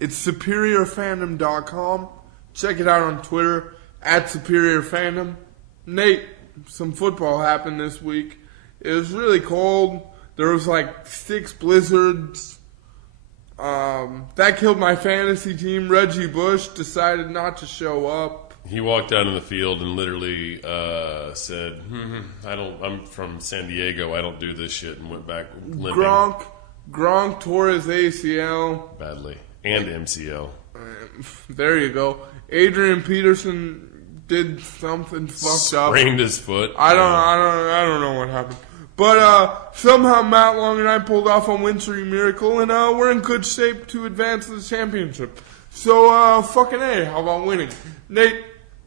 It's superiorfandom.com. Check it out on Twitter, @superiorfandom. Nate, some football happened this week. It was really cold. There was like 6 blizzards. That killed my fantasy team. Reggie Bush decided not to show up. He walked out in the field and literally said, I'm from San Diego. I don't do this shit, and went back limping. Gronk tore his ACL. Badly. And MCL. There you go. Adrian Peterson did something fucked up. Sprained his foot. I don't know what happened. But somehow Matt Long and I pulled off a wintry miracle, and we're in good shape to advance to the championship. So, fucking A, how about winning? Nate,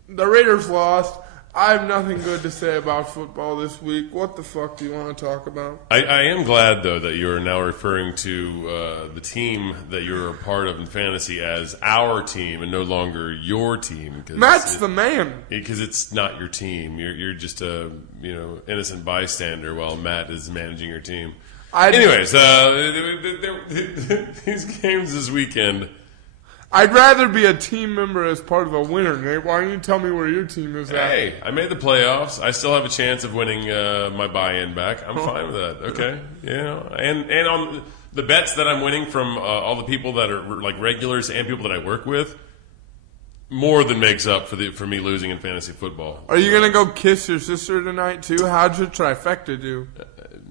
the Raiders lost. I have nothing good to say about football this week. What the fuck do you want to talk about? I am glad, though, that you are now referring to the team that you're a part of in fantasy as our team and no longer your team. Matt's the man. Because it's not your team. You're just a innocent bystander while Matt is managing your team. Anyways, these games this weekend. I'd rather be a team member as part of a winner, Nate. Why don't you tell me where your team is at? Hey, I made the playoffs. I still have a chance of winning my buy-in back. I'm fine with that. Okay, and on the bets that I'm winning from all the people that are like regulars and people that I work with, more than makes up for me losing in fantasy football. Are you gonna go kiss your sister tonight too? How'd your trifecta do?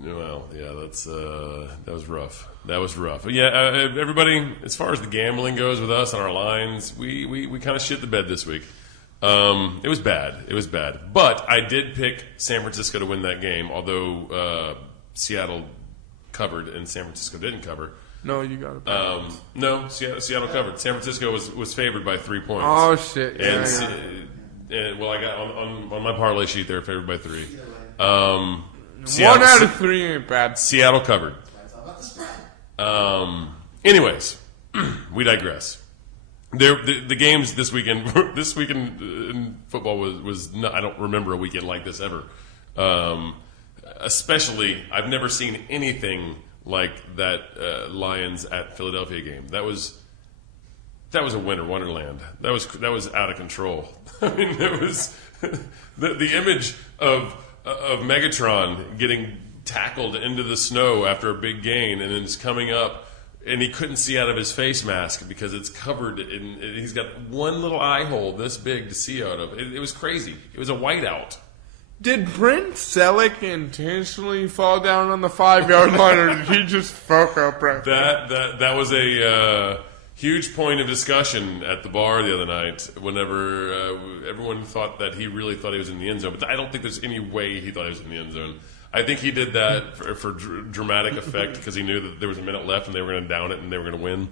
Well, yeah, that was rough. That was rough. But yeah, everybody, as far as the gambling goes with us on our lines, we kind of shit the bed this week. It was bad. It was bad. But I did pick San Francisco to win that game, although Seattle covered and San Francisco didn't cover. No, you got it. No, Seattle covered. San Francisco was favored by 3 points. Oh shit! And well, I got on my parlay sheet they're favored by 3. Seattle, 1 out of 3 ain't bad. Seattle covered. Anyways, we digress. The games this weekend in football was not, I don't remember a weekend like this ever. Especially, I've never seen anything like that Lions at Philadelphia game. That was a winter wonderland. That was out of control. I mean, it was the image of Megatron getting tackled into the snow after a big gain, and then it's coming up, and he couldn't see out of his face mask because it's covered in. He's got one little eye hole this big to see out of. It was crazy. It was a whiteout. Did Brent Selleck intentionally fall down on the 5-yard line, or did he just fuck up right there? That was a huge point of discussion at the bar the other night. Whenever everyone thought that he really thought he was in the end zone, but I don't think there's any way he thought he was in the end zone. I think he did that for dramatic effect because he knew that there was a minute left and they were going to down it and they were going to win.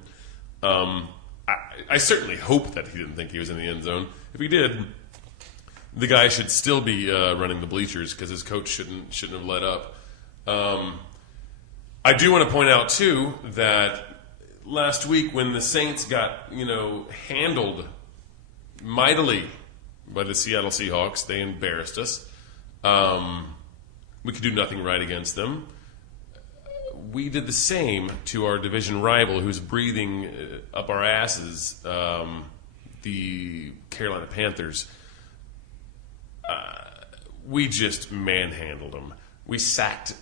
I certainly hope that he didn't think he was in the end zone. If he did, the guy should still be running the bleachers because his coach shouldn't have let up. I do want to point out too that last week when the Saints got handled mightily by the Seattle Seahawks, they embarrassed us. We could do nothing right against them. We did the same to our division rival who's breathing up our asses, the Carolina Panthers. We just manhandled them. We sacked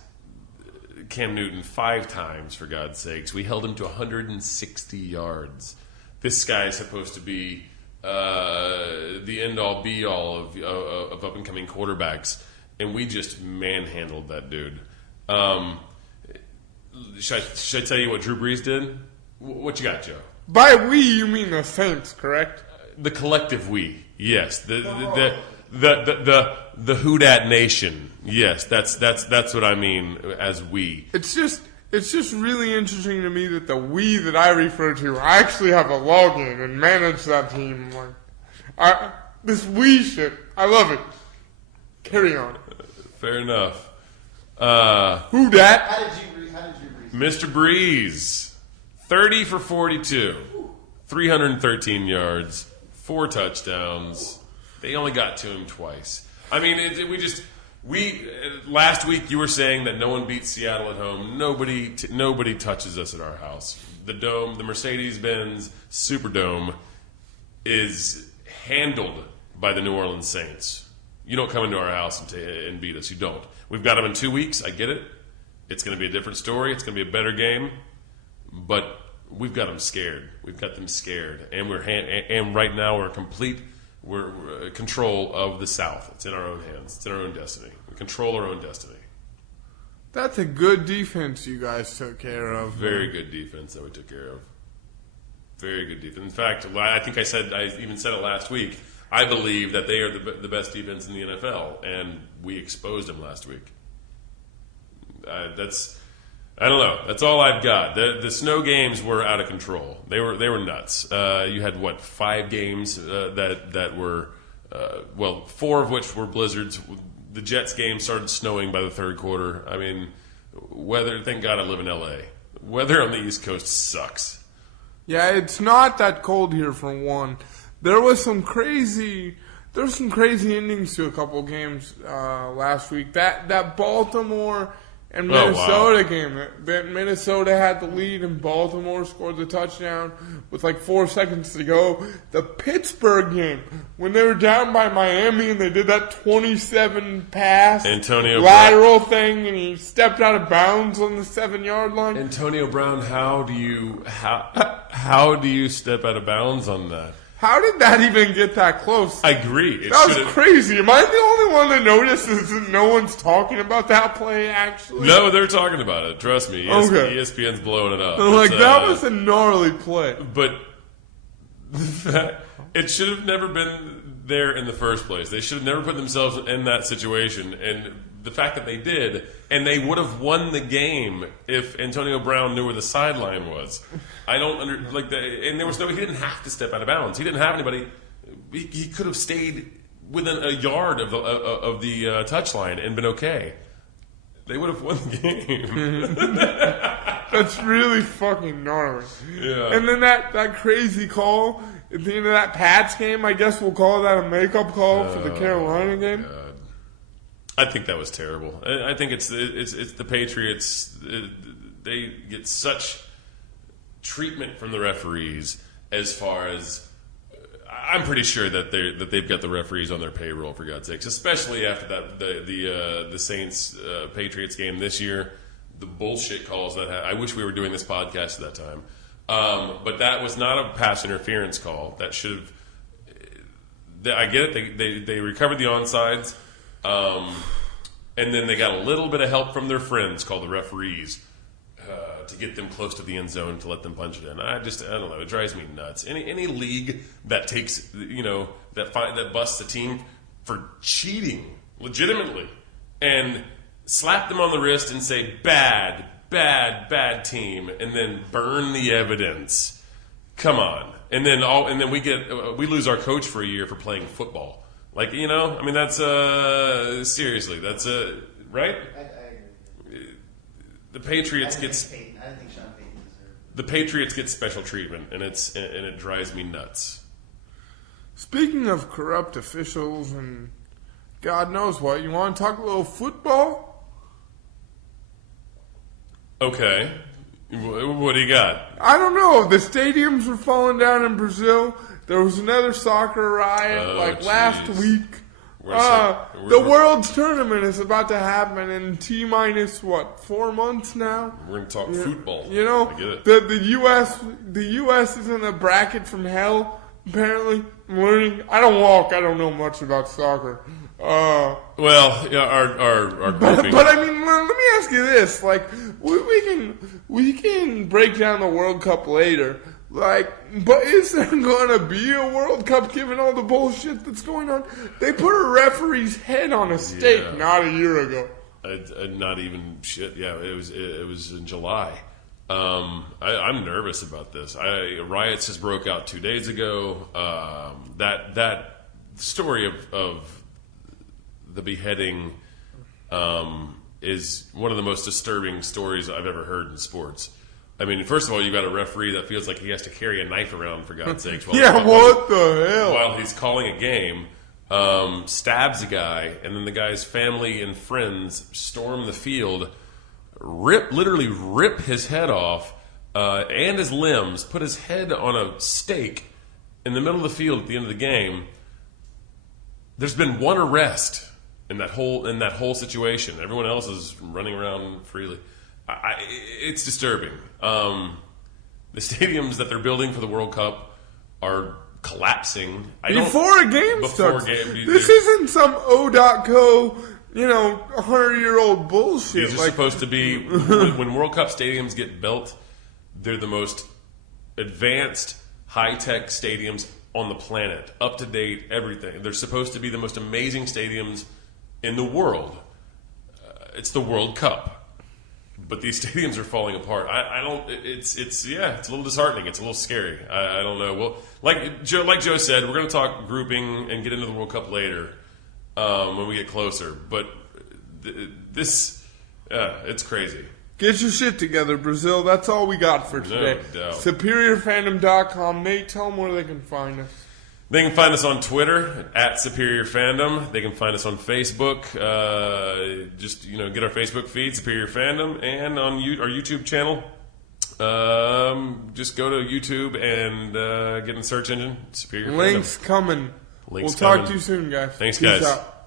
Cam Newton 5 times, for God's sakes. We held him to 160 yards. This guy is supposed to be the end-all, be-all of up-and-coming quarterbacks. And we just manhandled that dude. Should I tell you what Drew Brees did? What you got, Joe? By we, you mean the Saints, correct? The collective we, yes. The Who Dat Nation, yes. That's what I mean as we. It's just really interesting to me that the we that I refer to, I actually have a login and manage that team. This we shit, I love it. Carry on. Fair enough. Who dat? How did you read? Mr. Breeze, 30 for 42, 313 yards, 4 touchdowns. They only got to him twice. I mean, Last week you were saying that no one beats Seattle at home. Nobody touches us at our house. The Dome, the Mercedes-Benz Superdome, is handled by the New Orleans Saints. You don't come into our house and beat us. You don't. We've got them in 2 weeks. I get it. It's going to be a different story. It's going to be a better game. But we've got them scared. We've got them scared. And and right now we're control of the South. It's in our own hands. It's in our own destiny. We control our own destiny. That's a good defense you guys took care of. Very good defense that we took care of. Very good defense. In fact, I think I even said it last week. I believe that they are the best defense in the NFL, and we exposed them last week. I don't know. That's all I've got. The snow games were out of control. They were nuts. You had 5 games that were 4 of which were blizzards. The Jets game started snowing by the third quarter. I mean, weather. Thank God I live in LA. Weather on the East Coast sucks. Yeah, it's not that cold here for one. There was some crazy endings to a couple games last week. That Baltimore and Minnesota game. That Minnesota had the lead and Baltimore scored the touchdown with 4 seconds to go. The Pittsburgh game, when they were down by Miami and they did that 27 pass lateral thing and he stepped out of bounds on the 7-yard line. Antonio Brown, how do you step out of bounds on that? How did that even get that close? I agree. That was crazy. Am I the only one that notices that no one's talking about that play, actually? No, they're talking about it. Trust me. Okay. ESPN's blowing it up. That was a gnarly play. But it should have never been there in the first place. They should have never put themselves in that situation. And the fact that they did, and they would have won the game if Antonio Brown knew where the sideline was. I don't and there was he didn't have to step out of bounds. He didn't have anybody. He could have stayed within a yard of the touchline and been okay. They would have won the game. That's really fucking gnarly. Yeah. And then that crazy call at the end of that Pats game, I guess we'll call that a makeup call for the Carolina game. God. I think that was terrible. I think it's the Patriots. They get such treatment from the referees as far as I'm pretty sure that they've got the referees on their payroll, for God's sakes, especially after the Saints Patriots game this year. The bullshit calls that I wish we were doing this podcast at that time, but that was not a pass interference call. That should have. I get it. They recovered the onside. And then they got a little bit of help from their friends called the referees to get them close to the end zone to let them punch it in. I don't know. It drives me nuts. Any league that takes that busts a team for cheating legitimately and slap them on the wrist and say bad team and then burn the evidence. Come on. And then we lose our coach for a year for playing football. That's seriously, that's right? I agree. The Patriots I think Sean Payton deserved. The Patriots get special treatment, and it drives me nuts. Speaking of corrupt officials and God knows what, you want to talk a little football? Okay. What do you got? I don't know. The stadiums were falling down in Brazil. There was another soccer riot last week. The World's Tournament is about to happen in T-minus 4 months now. We're going to talk football. I get it. The U.S. is in a bracket from hell. Apparently, I'm learning. I don't know much about soccer. Our but I mean, let me ask you this: we can break down the World Cup later. But is there going to be a World Cup given all the bullshit that's going on? They put a referee's head on a stake not a year ago. Not even shit. Yeah, it was in July. I'm nervous about this. Riots just broke out 2 days ago. That story of the beheading is one of the most disturbing stories I've ever heard in sports. I mean, first of all, you got a referee that feels like he has to carry a knife around, for God's sakes. What the hell? While he's calling a game. stabs a guy, and then the guy's family and friends storm the field, literally rip his head off and his limbs, put his head on a stake in the middle of the field at the end of the game. There's been one arrest in that whole situation. Everyone else is running around freely. It's disturbing. The stadiums that they're building for the World Cup are collapsing. Before a game starts. This isn't some O.co, 100-year-old bullshit. These are supposed to be, when World Cup stadiums get built, they're the most advanced, high-tech stadiums on the planet. Up to date, everything. They're supposed to be the most amazing stadiums in the world. It's the World Cup. But these stadiums are falling apart. It's a little disheartening. It's a little scary. I don't know. Well, like Joe said, we're going to talk grouping and get into the World Cup later when we get closer. But it's crazy. Get your shit together, Brazil. That's all we got for today. No doubt. SuperiorFandom.com. Nate, tell them where they can find us. They can find us on Twitter at Superior Fandom. They can find us on Facebook. Just get our Facebook feed, Superior Fandom, and on our YouTube channel. Just go to YouTube and get in the search engine, Superior Links Fandom. coming. Links we'll coming. talk to you soon, guys. Thanks, Peace guys. out.